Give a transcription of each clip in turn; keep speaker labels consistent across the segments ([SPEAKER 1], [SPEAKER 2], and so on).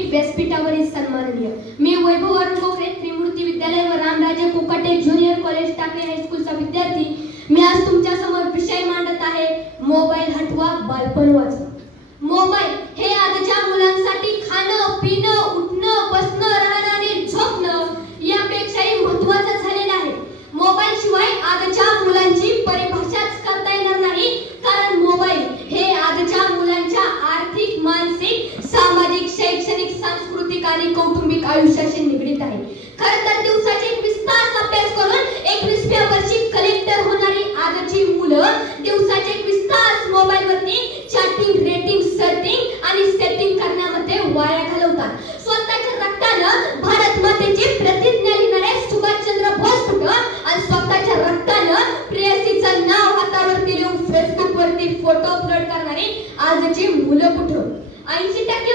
[SPEAKER 1] व्यासपीठावरील सन्माननीय. मी वैभव अरुण गोखरे त्रिमूर्ती विद्यालय व रामराजे कोकाटे ज्युनियर कॉलेज टाकणे हायस्कूलचा विद्यार्थी. मी आज तुमच्यासमोर विषय मांडत आहे मोबाईल हटवा बालपण वाचवा. आयुष्याशी निगडीत आहे. खर तर दिवसाचे विस्तार अभ्यास करून एकवीसव्या वर्षी कलेक्टर होणारी आजची मुलं दिवसाचे विस्तार मोबाईल वरती चॅटिंग रेटिंग सर्टिंग आणि सेटिंग करण्यामध्ये वाया घालवतात. स्वतःच्या रक्तानं भारत मातेची प्रतिज्ञा लिहिणारे सुभाषचंद्र बोस कुठं? आणि स्वतःच्या रक्तानं प्रेयसीचं नाव हातावरती लिहून फेसबुक वरती फोटो अपलोड करणारी आजची मुलं कुठं? ऐंशी टक्के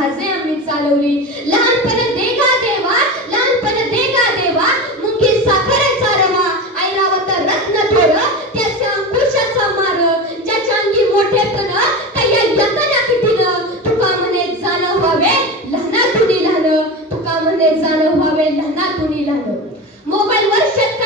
[SPEAKER 1] पाण्यात झाजे आम्ही चालवली. लहानपण देगा देवा लहानपण देगा देवा मुंगी साखरेचा रवा ऐरावत रत्न थोड त्याच्या अंकुशाचा मार ज्याच्या अंगी मोठेपण त्या यतना कितीनं तुका म्हणे जाणं व्हावे कुणी लहान तुका म्हणे जाणं व्हावे लहानातुनी लहान. मोबाईलवर शेतकऱ्याला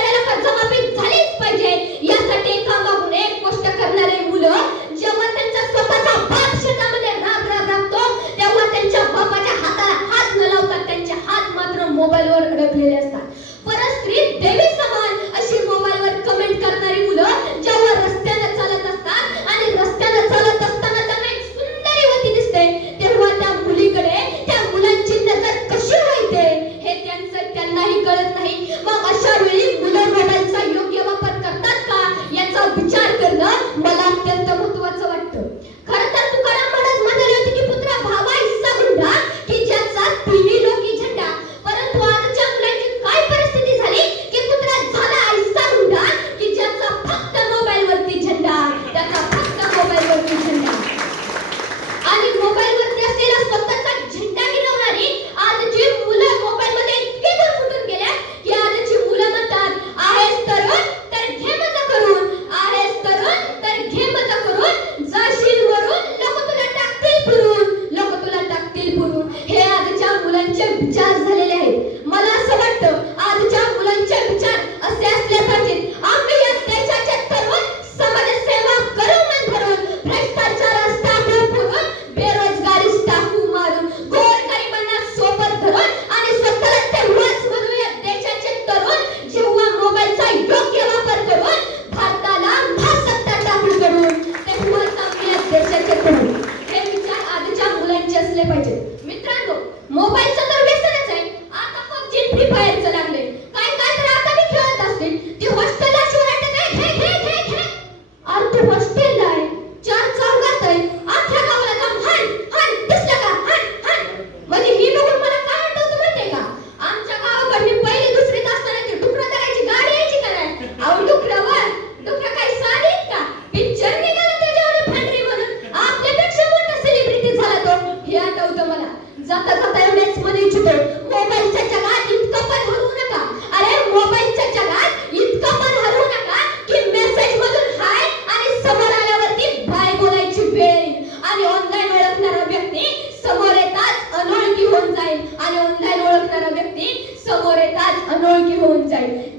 [SPEAKER 1] समोर होऊन जाईल.